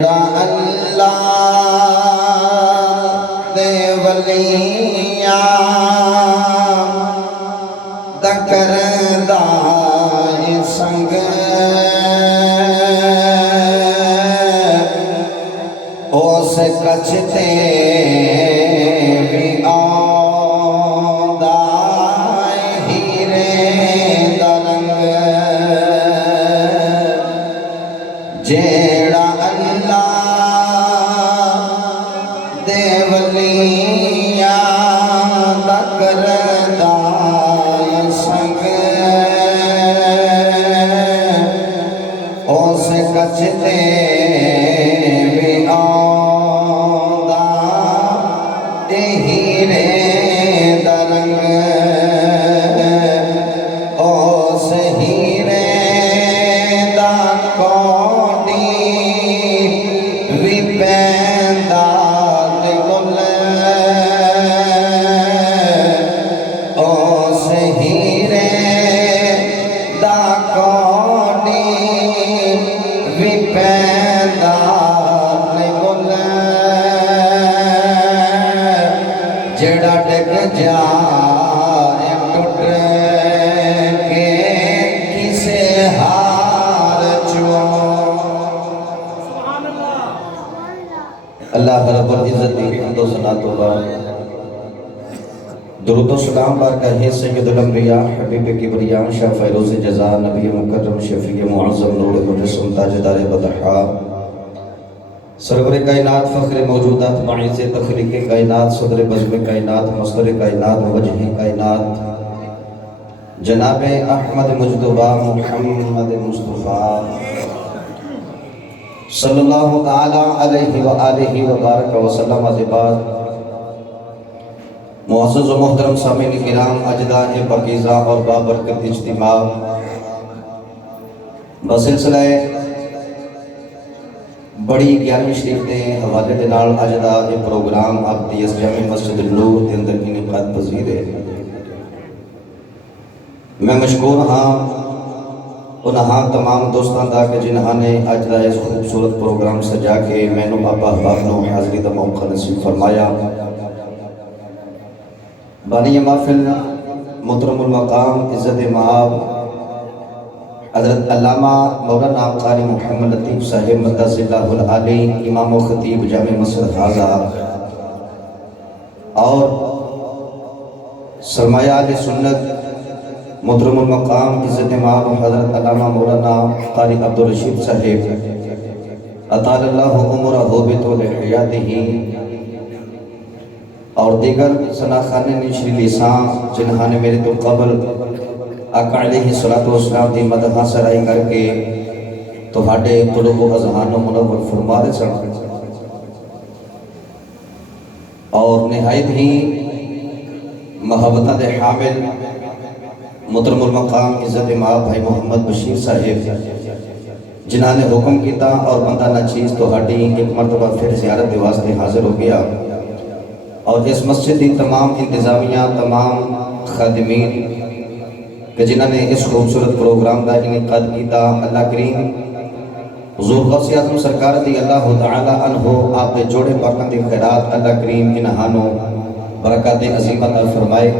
اللہ دے ولیاں دا کردہ سنگ اس کچھتے بھی آدھا ہیرے دا رنگ جیڑا دے ولیاں دا کردہ سنگ اس کچھتے بھی آدھا ہیرے دا رنگ اس ہیرے دا کوٹی بھی پیندہ جڑا ڈگ جائے ٹوٹ کے کسے ہار اللہ رب العزت کی حمد و ثنا تو بعد درود و سلام بارگاہ سید الانبیاء حبیب کبریاء شاہ فیروز جزا نبی مکرم شفیع معظم نور مجسم تاجدار بطحا سرور کائنات فخر موجودات معیز تخلیق کائنات صدر بزم کائنات مصدر کائنات وجہ کائنات جناب احمد مجدبہ محمد مصطفیٰ صلی اللہ تعالی علیہ وآلہ وبارک وسلم عزیبات معزز و محترم سامعین کرام اجداء پاکیزہ اور بابرکت اجتماع بسلسلہ بڑی 11ویں شریف دے حوالے دے نال اج دا یہ پروگرام آپ دی اس جامع مسجد النور دے اندر انعقاد پذیر ہے۔ میں مشکور ہاں انہاں تمام دوستان دا کہ جنہاں نے اج دا اس خوبصورت پروگرام سجا کے میں نو پاپا احباب نو حاضری دا موقع نصیب فرمایا۔ بانی محفل محترم المقام عزت مآب حضرت علامہ مولانا قاری محمد لطیف صاحب مدثر اللہ العالی امام و خطیب جامع مسجد حاضہ اور سرمایہ اہل سنت محترم المقام عزت مآب حضرت علامہ مولانا قاری عبدالرشید صاحب اطال اللہ عمرہ بطول حیاتہ اور دیگر سناخانے نشری لیسان جنہاں نے میرے تو قبل آقا علیہ السلام دی مدحہ سرائی کر کے تہاڈے قلوب و اذہان و منور فرما دے سن اور نہایت ہی محبتہ دے حامل محترم المقام عزت مآب بھائی محمد بشیر صاحب جنہاں نے حکم کیتا اور بندہ ناچیز تہاڈی ایک مرتبہ پھر زیارت دے واسطے حاضر ہو گیا اور اس مسجد دی تمام انتظامیہ تمام خادمین کہ جنہاں نے اس خوبصورت پروگرام دا انعقاد کیتا اللہ کریم حضور غوث اعظم سرکار دی اللہ تعالی عنہ آپ دے جوڑے پاکاں دی خیرات اللہ کریم انہاں نو برکات عظیمہ عطا فرمائے۔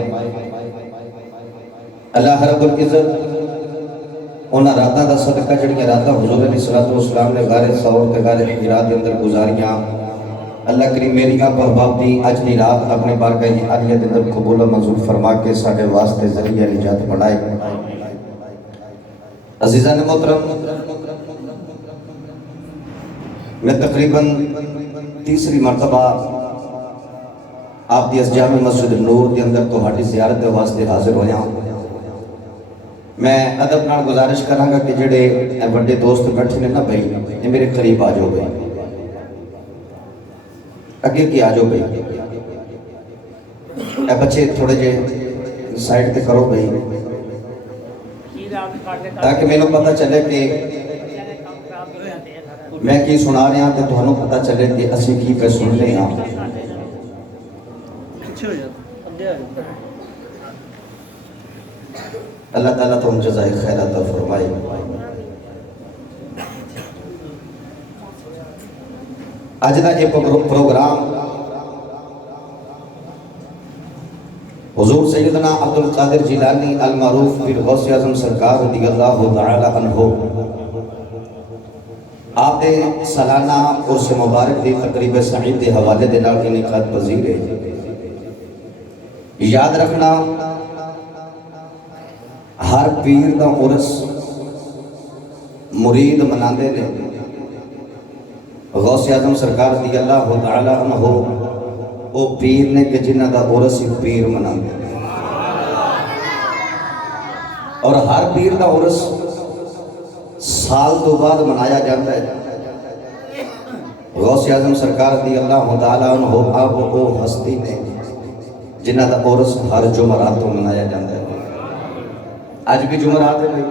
اللہ رب العزت انہاں راتاں دا صدقہ جڑیاں راتاں حضور علیہ السلام نے غار ثور تے غار حرا دے اندر گزاریاں اللہ کریم میری آپ احباب دی اج دی رات اپنے بارگاہ عالیہ دے اندر قبول و منظور فرما کے ساڈے واسطے ذریعہ نجات بنائے۔ عزیزان محترم میں تقریباً تیسری مرتبہ آپ دی اس جامع مسجد النور دے اندر تہاڈی زیارت دے واسطے حاضر ہویا ہوں۔ میں ادب نال گزارش کراں گا کہ جڑے بڑے دوست بیٹھے نے نا بھائی یہ میرے قریب آ جاؤ بھائی اگے کی آ جاؤ بھائی اے بچے تھوڑے جے سائٹ تے کرو بھائی تاکہ میں نو پتہ چلے کہ میں کی سنا رہا ہوں تے تہانوں پتہ چلے کہ اسی کی پہ سن رہے ہیں۔ اللہ تعالیٰ تو ہم جزائے خیر عطا فرمائے۔ اج دا یہ پروگرام حضور سیدنا عبد القادر جیلانی المعروف پیر غوث اعظم سرکار رضی اللہ تعالی عنہ آپ دے سالانہ عرس مبارک دی تقریب سعید دے حوالے دے نال انعقاد پذیر ہے۔ یاد رکھنا ہر پیر دا عرس مرید مناندے نے، غوث اعظم سرکار رضی اللہ تعالی عنہ او پیر نے کہ جنہ دا عرس پیر مناندے نے، اور ہر پیر دا عرس سال تو بعد منایا جاتا ہے۔ غوث اعظم سرکار رضی اللہ تعالی عنہ آپ او ہستی نے جنہ دا عرس ہر جمعرات تو منایا جاتا ہے۔ آج بھی جمعرات ہے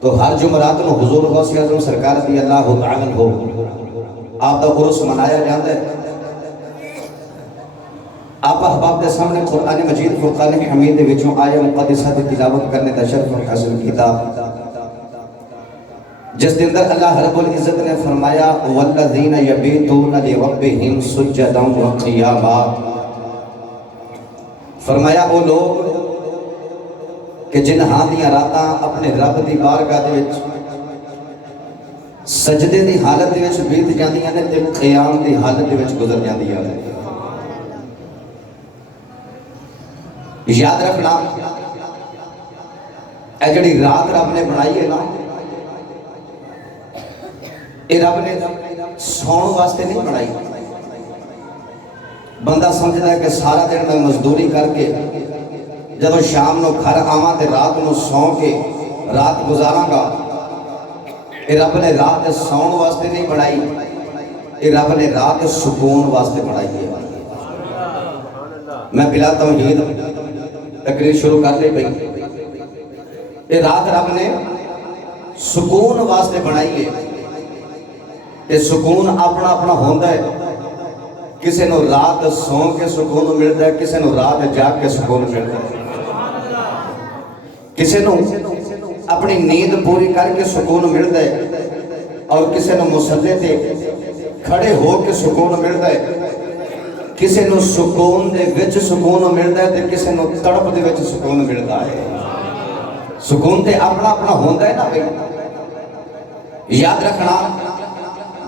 تو ہر جمعرات میں حضور غوث اعظم سرکار رضی اللہ تعالی عنہ آپ دا عرس منایا جاتا ہے۔ آپ احباب دے سامنے قرآن مجید فرقان حمید دے وچوں آیہ مقدسہ دی تلاوت کرنے دا شرف حاصل کیتا، جس دن در اللہ رب العزت نے فرمایا والذین یبیتون لربہم سجدا وقیاما، فرمایا وہ لوگ کہ جنہاں دیاں راتاں اپنے رب دی بارگاہ دے وچ سجدے دی حالت دے وچ بیت جاندیاں نے تے قیام دی حالت دے وچ گزر جاندیاں نے۔ یاد رکھنا اے جڑی رات رب نے بنائی ہے نا، اے رب نے سون واسطے نہیں بنائی۔ بندہ سمجھتا ہے کہ سارا دن میں مزدوری کر کے جب شام نو گھر آواں تے رات نو سو کے رات گزاراں گا، اے رب نے رات سون واسطے نہیں بنائی، اے رب نے رات سکون واسطے بنائی ہے۔ میں بلا توحید تقریر شروع کر لی پئی، اے رات رب نے سکون واسطے بنائی ہے۔ اے سکون اپنا اپنا ہوندا ہے، کسے نو رات سو کے سکون ملتا ہے، کسے نو رات جاگ کے سکون ملتا ہے، کسے نو اپنی نیند پوری کر کے سکون ملتا ہے، اور کسے نو مصلی تے کھڑے ہو کے سکون ملتا ہے، کسے نو سکون دے وچ سکون ملتا ہے تے کسے نو تڑپ دے وچ سکون ملتا ہے۔ سکون تے اپنا اپنا ہوندا ہے نا بھئی۔ یاد رکھنا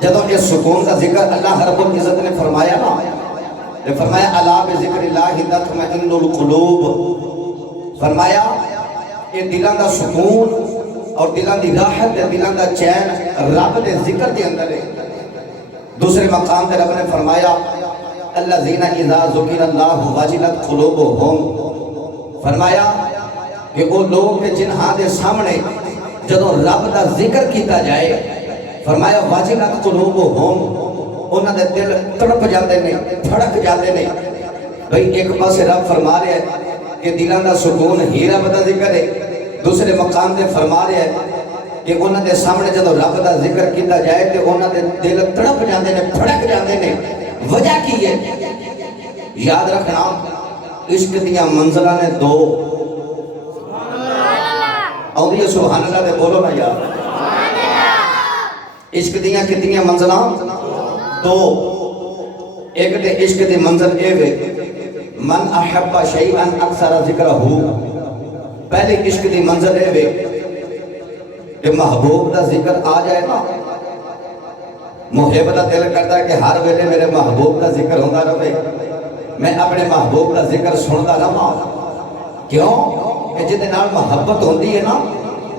جدوں یہ سکون کا ذکر اللہ رب العزت نے فرمایا نا، نے فرمایا الا بذکر اللہ تطمئن القلوب، فرمایا یہ دلاں دا سکون اور دلاں دی راحت تے دلاں دا چین رب دے ذکر دے اندر ہے۔ دوسرے مقام تے رب نے فرمایا الذین اذا ذکر اللہ وجلت قلوبہم، فرمایا کہ وہ لوگ جنہاں دے سامنے جدوں رب دا ذکر کیتا جائے، فرمایا واجلت قلوبہم، انہاں دے دل تڑپ جاندے نے، دھڑک جاندے نے۔ بھئی ایک پاسے رب فرما رہا ہے کہ دلاں دا سکون ہی رب دا ذکر ہے، دوسرے مقام تے فرما رہا ہے کہ انہاں دے سامنے جدوں رب دا ذکر کیتا جائے تے انہاں دے دل تڑپ جاندے نے، دھڑک جاندے نے۔ وجہ کی ہے؟ یاد رکھنا عشق دیاں منزلہ نے دو، آؤں سبحان اللہ دے بولو نا یار، عشق دیاں کتنیاں منزلہ دو۔ ایک تے عشق دی منزل اے وے من احب شیئا اکثر ذکرہ، پہلے عشق دی منزل اے وے کہ محبوب دا ذکر آ جائے نا، محب دا دل کرتا ہے کہ ہر ویلے میرے محبوب دا ذکر ہوتا رہے، میں اپنے محبوب دا ذکر سنتا رہا۔ کیوں کہ جدے نال محبت ہوندی ہے نا،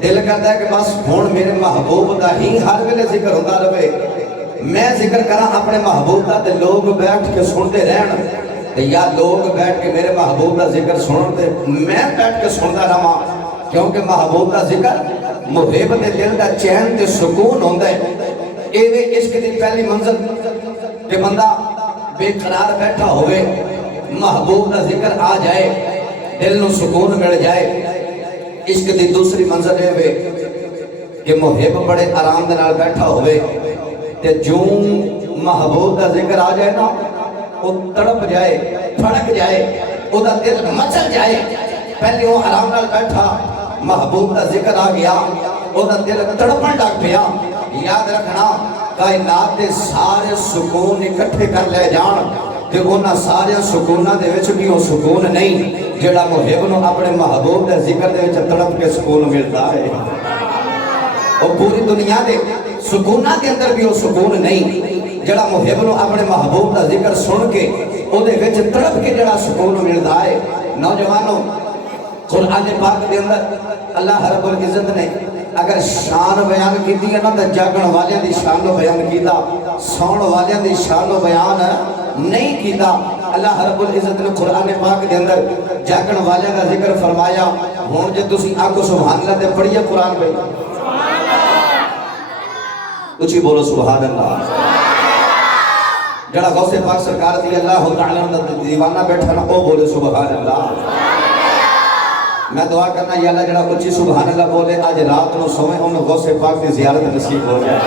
دل کرتا ہے کہ بس ہون میرے محبوب دا ہی ہر ویلے ذکر ہوتا رہے، میں ذکر کرا اپنے محبوب دا تے لوگ بیٹھ کے سنتے رہن، یا لوگ بیٹھ کے میرے محبوب دا ذکر سنتے میں بیٹھ کے سنتا رہا۔ کیونکہ محبوب دا ذکر محب دے دل دا چین تے سکون ہوندہ ہے۔ ایوے عشق دی پہلی منزل کہ بندہ بے قرار بیٹھا ہوئے، محبوب دا ذکر آ جائے، دل نو سکون مل جائے۔ عشق دی دوسری منزل ہے کہ محب بڑے آرام دے نال بیٹھا ہوئے تے جو محبوب دا ذکر آ جائے نا، وہ تڑپ جائے، پھڑک جائے، وہ دا دل مچل جائے۔ پہلے وہ آرام نال بیٹھا، محبوب دا ذکر آ گیا، وہ دا دل تڑپن لگ پیا۔ یاد رکھنا کائنات دے سارے سکون اکٹھے کر لے جان تے انہاں سارے سکوناں دے وچ بھی وہ سکون نہیں جڑا محب نو اپنے محبوب دے ذکر دے وچ تڑپ کے سکون ملتا ہے. اور پوری دنیا دے سکوناں دے اندر بھی وہ سکون نہیں جڑا محب نو اپنے محبوب دا ذکر سن کے او دے وچ تڑپ کے جڑا سکون ملتا ہے. نوجوانوں قرآن پاک دے اندر اللہ رب العزت نے اگر شان بیان کی دی ہے نا تو جاگن والیاں دی شان و بیان کیتا سون والیاں دی شان و بیان نہیں کیتا. اللہ رب العزت نے قرآن پاک دے اندر جاگن والیاں کا ذکر فرمایا. ہون جے تسی آکو سبحان اللہ تے پڑھیے قرآن پہ کچھ ہی بولو سبحان اللہ. جڑا غوث پاک سرکار دی اللہ تعالیٰ دیوانہ بیٹھا نا او بولے سبحان اللہ. میں دعا کرنا یا اللہ جڑا اچھی سبحان اللہ بولے آج رات نو سوئے انہوں غوث پاک کی زیارت نصیب ہو جائے.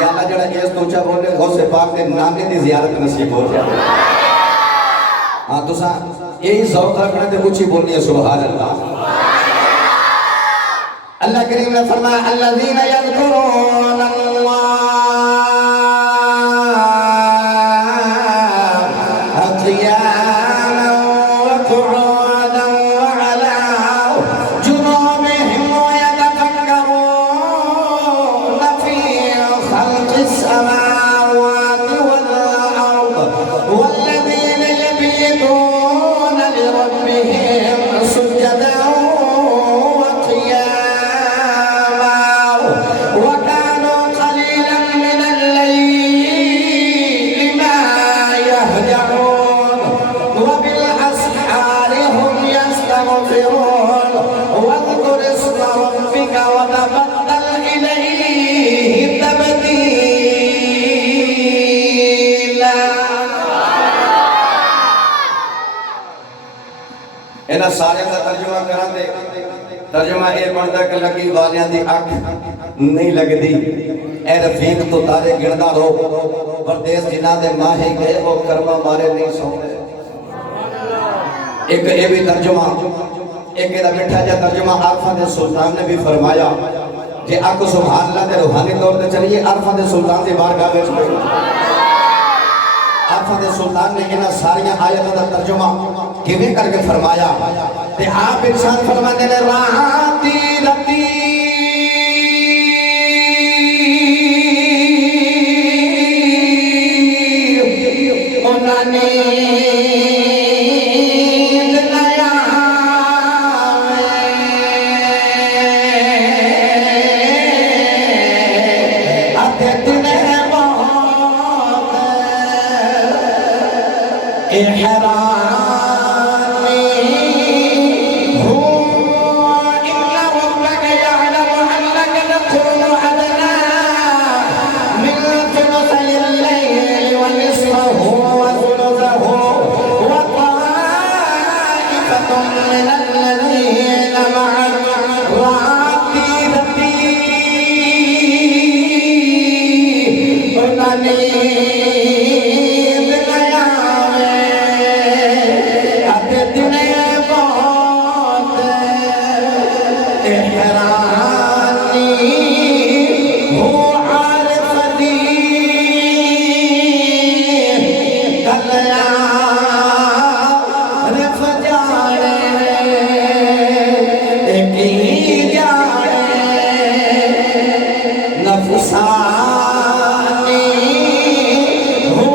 یا اللہ جڑا ایس تو اچھا بولے غوث پاک کے نانے دی زیارت نصیب ہو جائے. ہاں تو ساں یہی ذوق رکھنا تے اچھی بولنی ہے سبحان اللہ. اللہ کریم نے فرمایا الذین یذکرون اللہ قیاما وقعودا وعلی جنوبہم ویتفکرون فی خلق السماوات والارض والذین یبیتون لربہم سجدا انہاں سارے کا ترجمہ کران دے ترجمہ اے بندا کہ لگی والیاں دی اکھ نہیں لگدی اے رفیق تو تارے گندا رو پردیس جنہاں دے ماہی گئے وہ کرما مارے نہیں سوندے. ایک اے بھی ترجمہ ایک اے دا مٹھا جا ترجمہ عارفہ دے سلطان نے بھی فرمایا کہ آکو سبحان اللہ دے روحانی طور دے چلیے عارفہ دے سلطان دے بارگاہ وچ گئے. عارفہ دے سلطان نے انہاں ساریاں آیتوں دا ترجمہ کیویں کر کے فرمایا تے آپ ارشاد فرماتے ہیں راتی رتی انہاں نے نفسانی ہو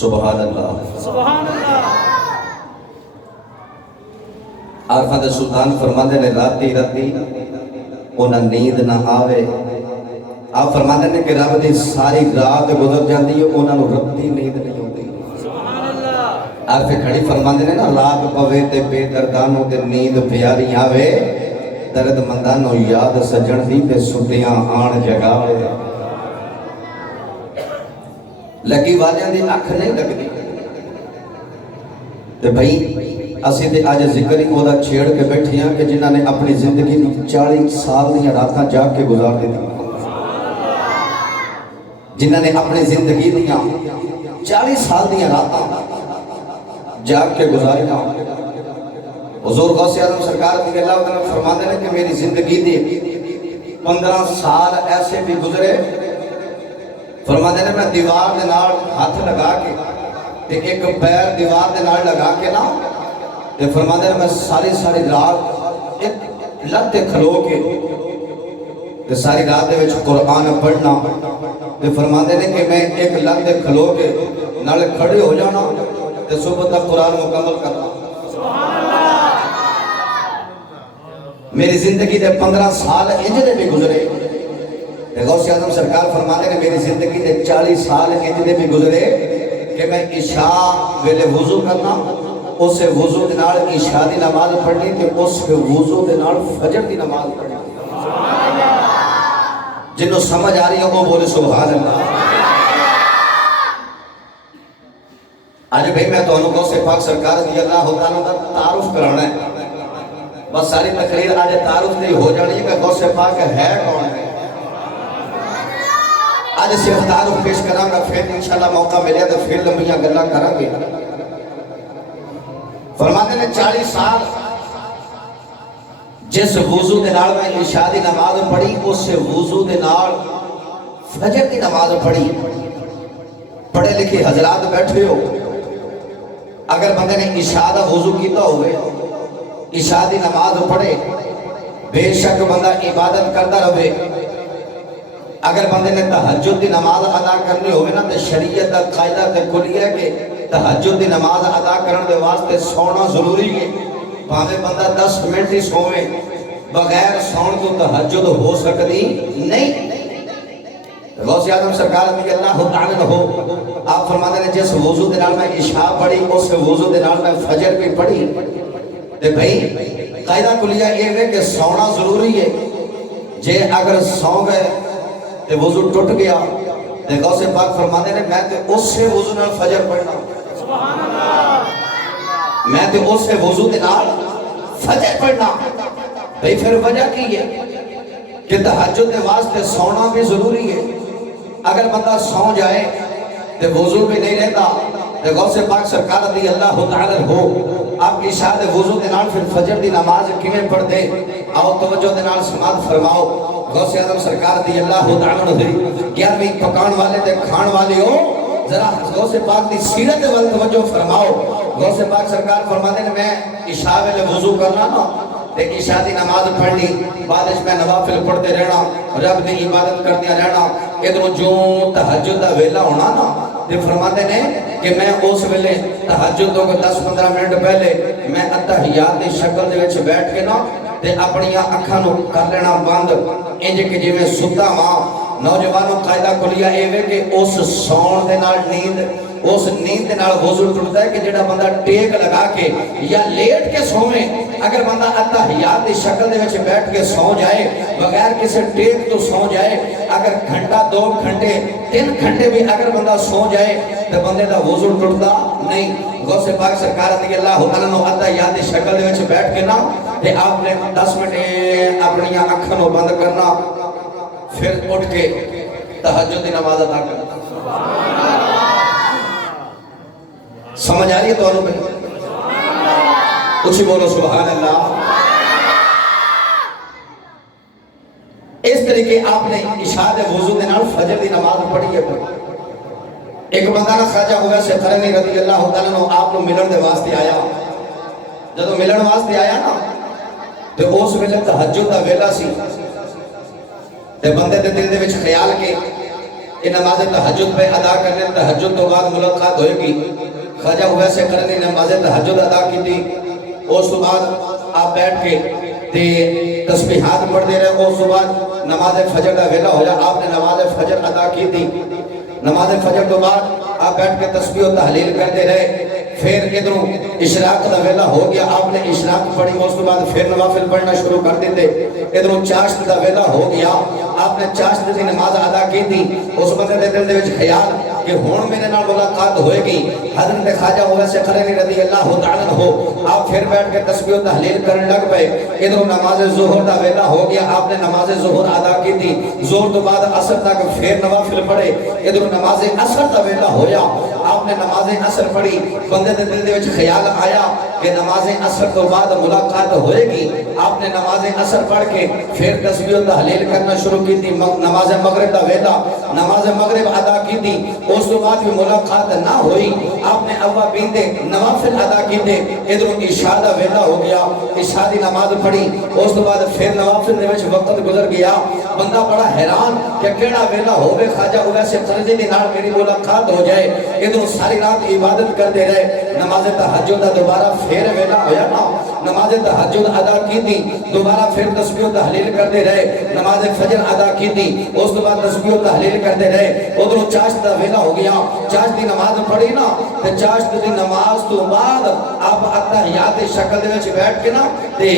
سبحان اللہ سبحان اللہ۔ عارفہ دے سلطان فرماندے نے راتی راتی انہاں نیند نہ آوے، آپ فرماندے نے کہ رب دی ساری رات گزر جاندی ہے انہاں نوں رتی نیند نہیں ہوندی۔ سبحان اللہ۔ عارفہ کھڑی فرماندے نے نا رات پوے تے بے دردانوں تے نیند پیاری آوے، درد مندانوں یاد سجن دی تے سٹیاں آن جگاوے۔ لگی والیاں دی اکھ نہیں لگدی تے بھئی اسی تے آج ذکر ہی اودا چھیڑ کے بیٹھے ہیں کہ جنہاں نے اپنی زندگی 40 سال دیاں راتاں جاگ کے گزار دیتی، جنہاں نے اپنی زندگی دیاں 40 سال دیاں راتاں جاگ کے گزاریا۔ حضور غوث اعظم سرکار رضی اللہ عنہ فرماتے ہیں کہ میری زندگی دے 15 سال ایسے بھی گزرے، فرماتے ہیں میں دیوار دے نال ہاتھ لگا کے تے ایک پیر دیوار دے نال لگا کے نا تے فرماتے ہیں میں ساری رات ایک لت کھلو کے تے ساری رات دے وچ قرآن پڑھنا تے فرماتے ہیں کہ میں ایک لت کھلو کے نال کھڑے ہو جانا تے صبح تک قرآن مکمل کرنا۔ میری زندگی دے 15 سال انجدے بھی گزرے، غوث اعظم سرکار فرماتے ہیں میری زندگی دے 40 سال انجدے بھی گزرے کہ میں عشاء ویلے وضو کرنا، اس وضو دے نال عشاء دی نماز پڑھنی تے اس وضو دے نال فجر دی نماز پڑھنی۔ جنہوں سمجھ آ رہی ہے وہ بولے سبحان اللہ۔ آج بھئی میں تو انہوں غوث پاک سرکار رضی اللہ عنہ کا تعارف کرانا ہے، بس ساری تقریر آج تعارف نہیں ہو جانی ہے کہ غوث پاک ہے کون ہے۔ آج صرف تعارف پیش کروں گا، پھر انشاءاللہ موقع ملے تو پھر لمبیاں گلاں کریں گے۔ فرماتے ہیں 40 سال جس وضو دے نال میں عشاء دی نماز پڑھی اس وضو دے نال فجر دی نماز پڑھی۔ پڑھے لکھے حضرات بیٹھے ہو، اگر بندے نے عشاء دا وضو کیتا ہوئے عشاء دی نماز پڑھے، بے شک بندہ عبادت کرتا رہے۔ اگر بندے نے تہجد دی نماز ادا کرنی ہوئے نا تو شریعت دا قاعدہ تے کلی ہے کہ تہجد دی نماز ادا کرنے دے واسطے سونا ضروری ہے، پاوے بندہ 10 منٹ ہی سوئے، بغیر سون تو تہجد ہو سکتی نہیں۔ غوث اعظم سرکار رضی اللہ تعالیٰ عنہ آپ فرماتے ہیں جس وضو دے نال میں عشاء پڑھی اس وضو دے نال میں فجر بھی پڑھی تے بھئی قاعدہ کلیہ یہ ہے کہ سونا ضروری ہے، جے اگر سو گئے تے وضو ٹوٹ گیا تے غوث پاک فرماتے ہیں میں تے اس سے وضو نال فجر پڑھنا، سبحان اللہ، میں تے اس سے وضو دے نال فجر پڑھنا۔ بھئی پھر وجہ کی ہے کہ تہجد دے واسطے سونا بھی ضروری ہے، اگر بندہ سو جائے تے وضو بھی نہیں رہتا تے غوث پاک سرکار رضی اللہ تعالیٰ ہو آپ کی شاہد وضو دے نال پھر فجر دی نماز کیویں پڑھ دے، آؤ توجہ دے نال سماعت فرماؤ۔ غوث اعظم سرکار رضی اللہ تعالیٰ عنہ 11ویں پکان والے تے کھان والے ہو، ذرا غوث پاک دی سیرت وال توجہ فرماؤ۔ غوث پاک سرکار فرماتے ہیں میں عشاء ویلے وضو کرنا نا تے عشاء دی نماز پڑھنی، بعد میں نوافل پڑھتے رہنا، رب دی عبادت کرتے رہنا، ادھر جو تہجد دا ویلا ہونا نا تے فرماتے ہیں کہ میں اس ویلے تہجد کو 10-15 منٹ پہلے میں اتحیات دی شکل دے وچ بیٹھ کے نا تے اپنی اکھاں نوں کر لینا بند، انج کہ جویں ستا ماں۔ نوجوانوں قاعدہ کلیہ اے وے کہ اس سون دے نال نیند اس نیند دے نال وضو ٹوٹدا ہے کہ جڑا بندہ ٹیک لگا کے یا لیٹ کے سوے، اگر بندہ اتحیات دی شکل دے وچ بیٹھ کے سو جائے بغیر کسی ٹیک تو سو جائے، اگر گھنٹہ 2 گھنٹے 3 گھنٹے بھی اگر بندہ سو جائے تو بندے دا وضو ٹوٹدا نہیں۔ غوث پاک سرکار رضی اللہ تعالیٰ عنہ اتحیات دی شکل دے وچ بیٹھ کے نا تے آپ نے 10 منٹ اپنی اکھاں نوں بند کرنا، پھر اٹھ کے تہجد دی نماز ادا کرنا۔ سمجھ آ رہی ہے تو انہوں بھئی؟ کچھ بولو سبحان اللہ۔ اس طریقے آپ نے عشاء دے وضو دے نال فجر دی نماز پڑھی ہے۔ ایک بندہ نا خواجہ ہویا سے قرنی رضی اللہ تعالیٰ عنہ آپ کو ملن دے واسطے آیا، جدو ملن واسطے آیا نا تو اس ویلے تہجد دا ویلا سی تے بندے دے دل دے وچ خیال کے یہ نماز تہجد پہ ادا کرنے تہجد تو بعد ملاقات ہوئے گی خواجہ ویسے کرنے نماز تہجد ادا کی تھی اس تو بعد آپ بیٹھ کے تے تسبیحات پڑھ دے رہے اس تو بعد نماز فجر کا ویلا ہو جا آپ نے نماز فجر ادا کی تھی نماز فجر تو بعد آپ بیٹھ کے تسبیح و تحلیل کرتے رہے پھر ادھروں اشراق کا ویلا ہو گیا آپ نے اشراق پڑھی اس کے بعد پھر نوافل پڑھنا شروع کر دیتے ادھروں چاشت کا ویلا ہو گیا آپ نے چاشت کی نماز ادا کی تھی اس بندے دے دل دے وچ خیال کہ ہون میرے نال ملاقات ہوئے گی حضرت خواجہ ویسے قرنی رضی اللہ تعالیٰ ہو آپ پھر بیٹھ کے تسبیح و تحلیل کرنے لگ پئے ادھروں نماز ظہر کا ویلا ہو گیا آپ نے نماز ظہر ادا کی تھی ظہر تو بعد عصر تک پھر نوافل پڑھے ادھروں نماز عصر کا ویلا ہویا آپ نے نماز عصر پڑھی بندے دے دل دے وچ خیال آیا کہ نماز عصر تو بعد ملاقات ہوئے گی آپ نے نماز عصر پڑھ کے پھر تسبیح و تحلیل کرنا شروع کی تھی نماز مغرب کا ویلا نماز مغرب ادا کی تھی اس تو بعد بھی ملاقات نہ ہوئی آپ نے اوابین دے نوافل ادا کی تھے ادھروں عشاء کا ویلا ہو گیا عشاء دی نماز پڑھی اس تو بعد پھر نوافل دے وچ وقت گزر گیا بندہ بڑا حیران کہ کیڑا ویلا ہوے خواجہ ویسے قرضی دی نال میری ملاقات ہو جائے ادھروں ساری رات عبادت کرتے رہے نماز تہجد دا دوبارہ پھر ویلا ہویا نا نماز تہجد ادا کی تھی دوبارہ پھر تسبیح و تحلیل کرتے رہے نماز فجر ادا کی تھی اس کے بعد تسبیح و تحلیل کرتے رہے ادھروں چاشت دا ویلا ہو گیا چاشت دی نماز پڑھی نا تے چاشت دی نماز تو بعد آپ اتحیات شکل دے وچ بیٹھ کے نا تے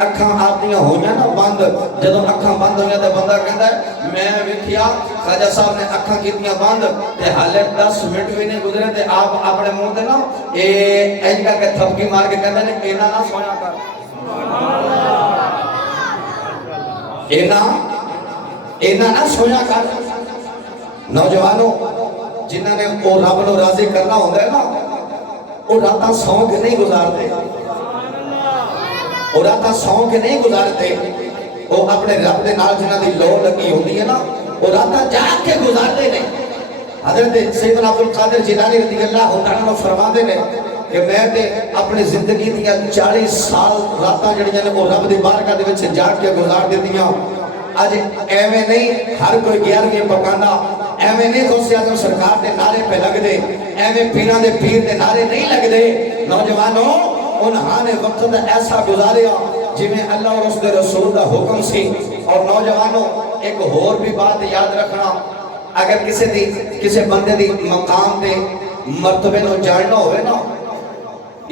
اکھاں آپ دیاں ہویاں نا بند جدوں اکھاں بند ہویاں تے بندہ کہندا ہے میں ویکھیا خواجہ صاحب نے اکھاں کیتیاں بند تے حالے 10 منٹ بھی نہیں گزرے تے آپ اپنے منہ تے نا اے انج کر کے تھپکی مار کے کہندے نے اینا نہ سویا کر اینا نہ سویا کر نوجوانوں جنہاں نے او رب نو راضی کرنا ہوندا ہے نا او راتاں سو کے نہیں گزارتے او راتاں سو کے نہیں گزارتے او اپنے رب دے نال جنہاں دی لو لگی ہوندی ہے نا او راتاں جاگ کے گزارتے نے حضرت سیدنا عبدالقادر جیلانی رضی اللہ تعالیٰ عنہ فرماتے نے کہ میں تے اپنی زندگی دیا 40 سال راتاں جڑیاں نے وہ رب دی بارگاہ دے وچ جاگ کے گزار دیتیاں اج ایویں نہیں ہر کوئی 11ویں پکانا ایویں نہیں غوث اعظم سرکار دے نعرے پہ لگ دے ایویں پیراں دے پیر دے نعرے نہیں لگ دے نوجوانوں انہاں نے وقت ایسا گزاریا جی میں اللہ اور اس دے رسول دا حکم سی اور نوجوانوں ایک اور بھی بات یاد رکھنا اگر کسی بندے دی مقام دے مرتبے نو جاننا ہوئے نا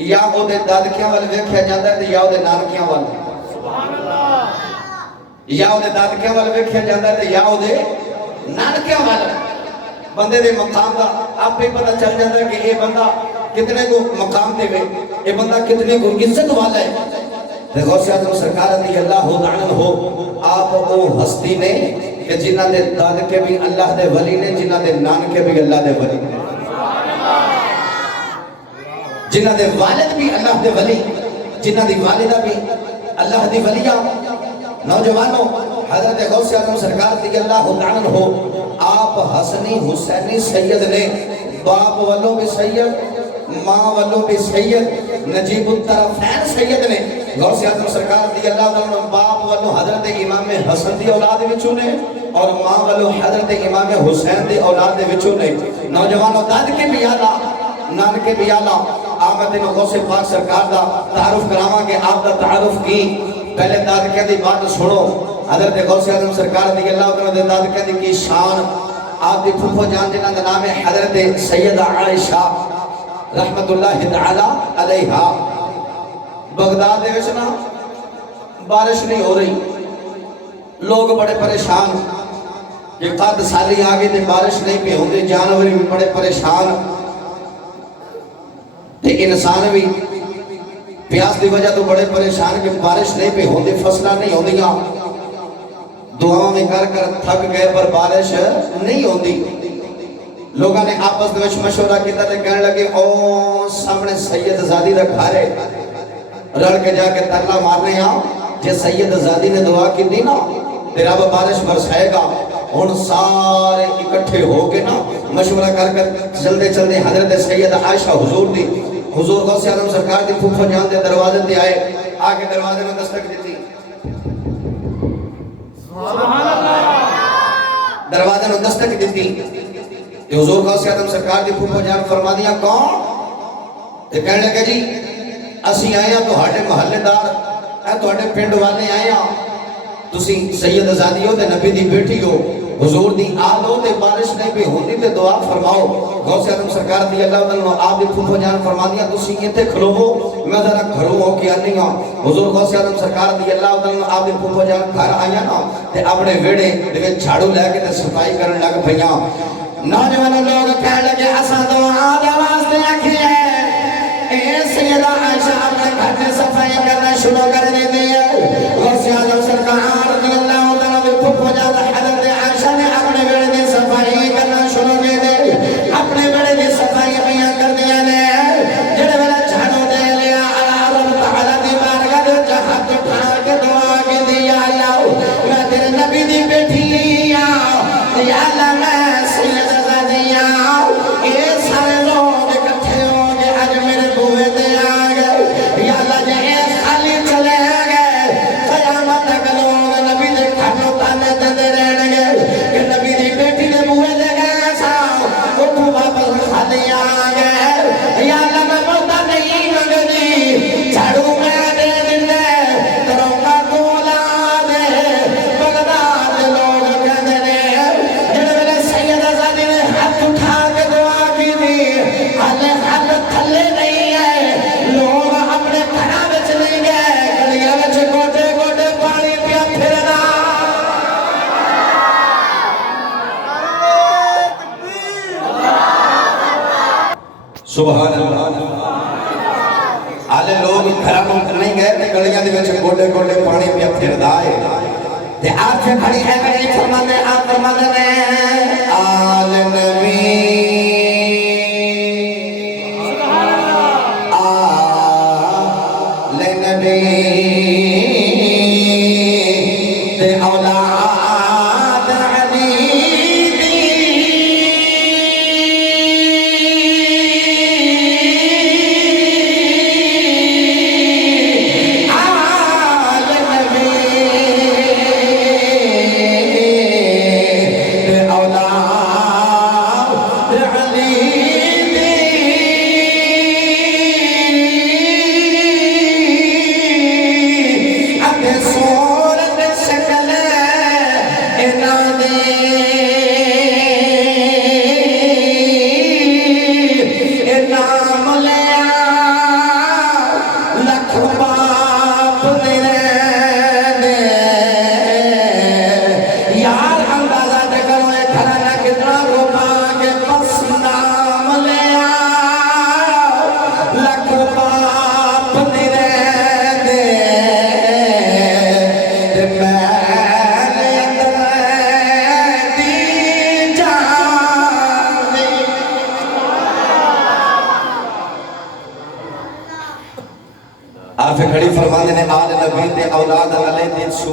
یا او دے دادکیاں والے ویکھیا جاتا ہے یا او دے نانکیاں والے سبحان اللہ یا او دے دادکیاں والے ویکھیا جاتا ہے یا او دے نانکیاں والے بندے دے مقام دا آپ پہ پتہ چل جاتا ہے کہ یہ بندہ کتنے کو مقام دے گئے یہ بندہ کتنے کو عزت والا ہے غوث اعظم سرکار رضی اللہ عنہ ہو آپ وہ ہستی نے کہ جنہ دے دادکے بھی اللہ دے ولی نے جنہ دے نانکے بھی اللہ دے ولی نے جنہ دے والد بھی اللہ دے ولی جنہ دی والدہ بھی اللہ دی ولیہ نوجوانوں حضرت غوث اعظم سرکار رضی اللہ عنہ ہو آپ حسنی حسینی سید نے باپ والوں بھی سید ماں والوں بھی سید نجیب الطرفین سید نے غوث اعظم سرکار رضی اللہ عنہ باپ والوں حضرت امام حسن دی اولاد وچوں نے اور ماں والوں حضرت امام حسین دی اولاد دے وچوں نے نوجوانوں دادکے بھی آلہ نانکے بھی آلہ آمد دن غوث پاک سرکار دا تعارف کراواں کہ آپ دا تعارف کی پہلے دادکے دی بات سنو حضرت غوث اعظم سرکار رضی اللہ عنہ دے دادکے دی کی شان آپ دی پھوپھو جان جنہاں دا نام ہے حضرت سیدہ عائشہ رحمت اللہ تعالی علیہا بغداد دے وچ نا بارش نہیں ہو رہی لوگ بڑے پریشان کہ قد سالی آگے تے بارش نہیں پہ ہوندے جانور بھی بڑے پریشان تے انسان بھی پیاس دی وجہ تو بڑے پریشان کہ بارش نہیں پہ ہوندے فصلہ نہیں ہوندیاں دعاوں میں کر تھک گئے پر بارش نہیں ہوندی لوگاں نے آپس میں مشورہ کیتا تے کہنے لگے او سامنے سید زادی دا گھر ہے رڑ کے جا کے ترلا مارنے ہاں جے سید زادی نے دعا کی دی نا تے رب بارش برسائے گا ہن سارے اکٹھے ہو کے نا مشورہ کر چلتے چلتے حضرت سید عائشہ حضور دی حضور غوث اعظم سرکار دی پھوپھو جان دے دروازے تے آئے آگے دروازے میں دستک دیتی سبحان اللہ دروازے میں دستک دیتی تے حضور غوث اعظم سرکار دی پھوپھو جان فرما دیا کون تے کہنے لگے جی اسی آئے ہیں تہاڈے محلے دار اے تہاڈے پنڈ والے آئے ہیں تسی سید آزادی ہو تے نبی دی بیٹی ہو حضور دی آل ہو تے بارش نہیں بھی ہوندی تے دعا فرماؤ غوث اعظم سرکار دی اللہ تعالیٰ آپ دی پھوپھو جان فرما دیا تسی ایتھے کھلوو میں ذرا گھروں ہو کے آنی ہوں حضور غوث اعظم سرکار دی اللہ تعالیٰ آپ دی پھوپھو جان گھر آیا نا تے اپنے ویڑے دے جھاڑو لے کے تے صفائی کرنے لگ پئیاں نوجوان لوگ کہنے لگے اساں دعا دے واسطے آکھے اے سیدہ عائشہ اپنے گھر میں صفائی کرنا شروع کر دی ہے غوث اعظم سرکار رضی اللہ تعالیٰ دی پھوپھو جان حضرت عائشہ نے اپنے بیڑے دی صفائی کرنا شروع کی دے اپنے بیڑے دی صفائی بیان کر دیا نے جڑے والا جھاڑو دے لیا اللہ تعالیٰ دی بارگاہ دے ہاتھ اٹھا کے دعا کی دی یا اللہ میں تیرے نبی دی بیٹی ہوں یا اللہ میں سید آزادی ہوں اے سارے لوگ اکٹھے ہو گئے آج میرے بوئے دے آ گئے یا اللہ جے خالی چلے گئے قیامت تک لوگ نبی دے کھانوں تانے دے رہنے گئے کہ نبی دی بیٹی دے بوئے دے گئے ساؤ وہ تو واپس خالی آ گئے یا اللہ میں بولتا نہیں مگنی جھاڑو میں دے دنے تروں کا گولا دے بغداد لوگ کہنے نے جڑے ویلے سید آزادی نے ہاتھ اٹھا کے دعا کی دی حالے ہاتھ تھلے نہیں ہے لوگ اپنے گھراں وچ نہیں گئے گلیاں وچ گوٹے گوٹے پانی پیا پھرنا سبحان اللہ آلے لوگ گھراں نہیں گئے تے گلیاں دے وچ گوٹے گوٹے پانی پیا پھردا ہے تے آپ سے کھڑی ہے میری فرماندے آپ فرماندے نے آل نبی آل نبی تے اولاد علی دی آل نبی تے اولاد علی دی اپنے صورت شکل انہاں دی نام لیا لکھ باپ دے یار اندازہ دے کرو ایک گھرانا کتنا کو پاکے بس نام لیا لکھ باپ دے آپ کھڑی فرمانے نے آل نبی تے اولاد علی دے